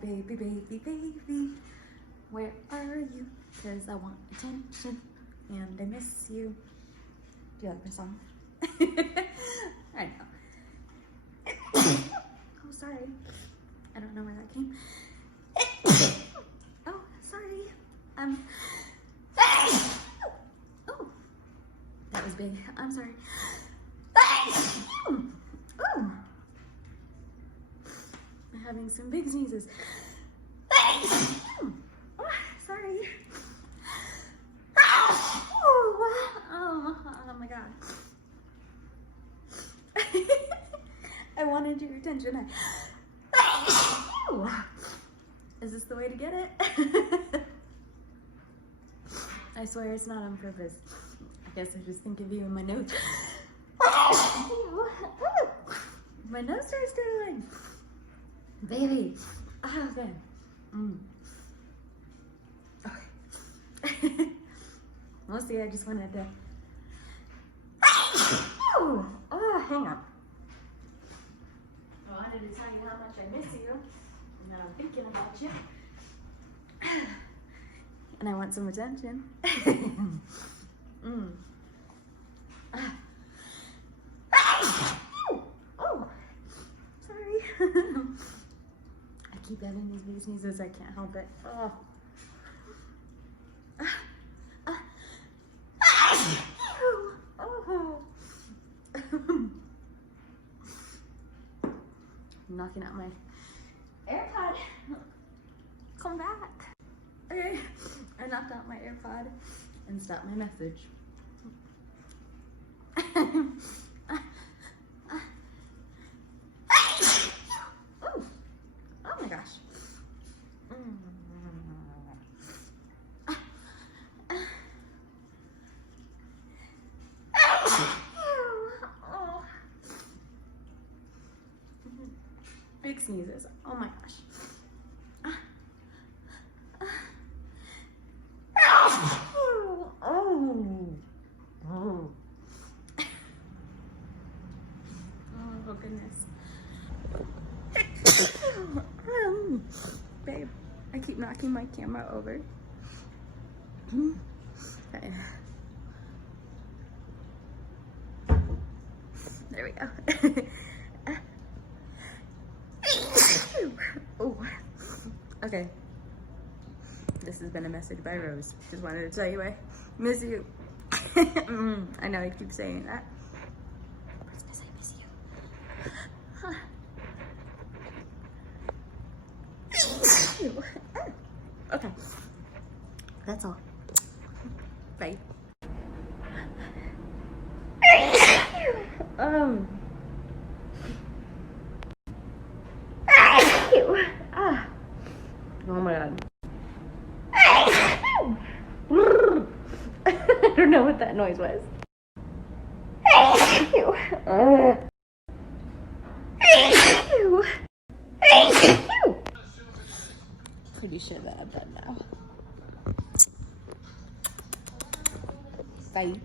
baby, baby, baby. Where are you? Cause I want attention and I miss you. Do you like my song? I know. Oh, sorry. I don't know where that came. Oh, sorry. Oh, that was big. I'm sorry. Oh, I'm having some big sneezes. Oh, sorry. Oh my god. I wanted your attention. Is this the way to get it? I swear it's not on purpose. I guess I just think of you in my nose. My nose starts tingling. Baby. Okay. Okay. Mostly I just wanted to... Oh, hang on. I wanted to tell you how much I miss you. And that I'm thinking about you. And I want some attention. Oh, sorry. I keep having these big sneezes. I can't help it. Oh. I'm knocking out my AirPod. Come back. Okay, I knocked out my AirPod and stopped my message. Oh my gosh. Big sneezes. Oh my gosh. Oh goodness. Babe, I keep knocking my camera over. Okay. There we go. Oh, okay. This has been a message by Rose. Just wanted to tell you I miss you. I know I keep saying that. Christmas, I miss you. Okay. That's all. Bye. Oh my god. I don't know what that noise was. Pretty sure that I'm done now. Bye.